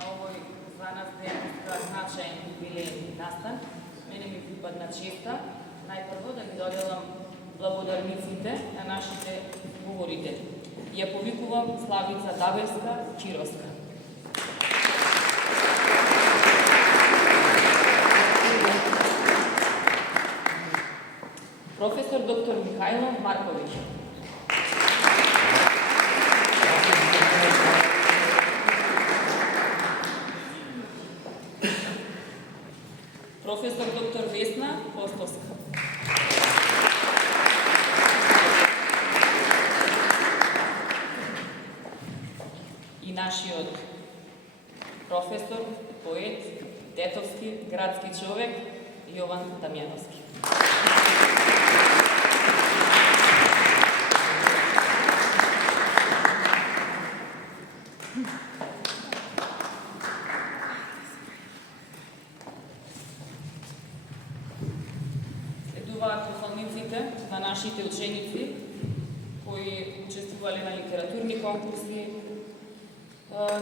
на овој за нас значаен юбилеен настан. Мене ми припадна честа најпрво да ги доделам благодарниците на нашите говорители. Ја повикувам Славица Давевска-Чировска. Професор доктор Михајло Марковиќ. Професор доктор Весна Костовска. И нашиот професор, поет, детовски, градски човек Јован Дамјановски. Следуваат похвалниците на нашите ученици кои учествувале на литературни конкурси,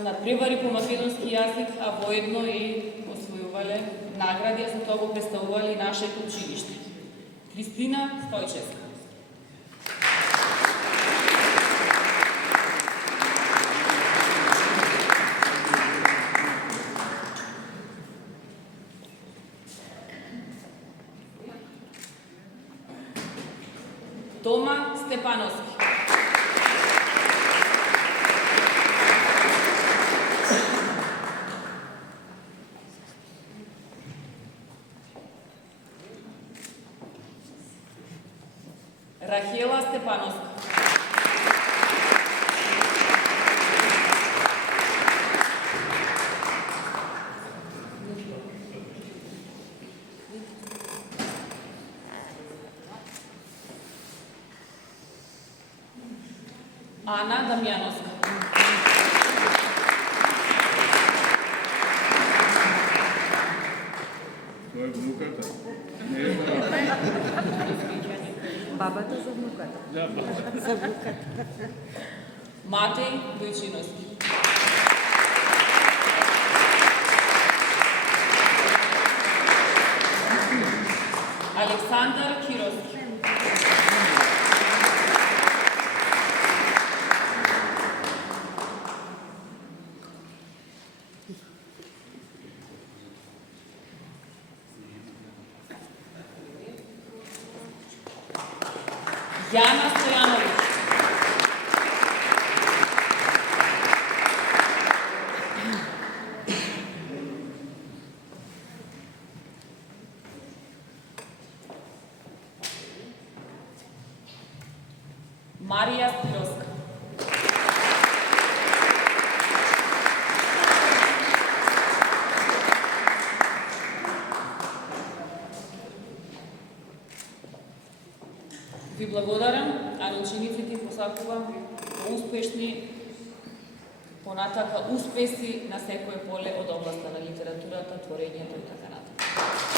на превари по македонски јазик, а воедно и освојувале награди, а за тоа го представувале и нашето училиште. Кристина Стојчевска. Тома Степановски. Рахела Степановска. Ана Дамјановска. Тоа е внуката. Бабата за внуката. Да, бабата. За внуката. Матеј Дојчиновски. Александар Кировски. Јана Стојановиќ. Марија Спировска. Ви благодарам, а на учениците посакувам успешни, понатака успеси на секој поле од областа на литературата, творењето и така натаму.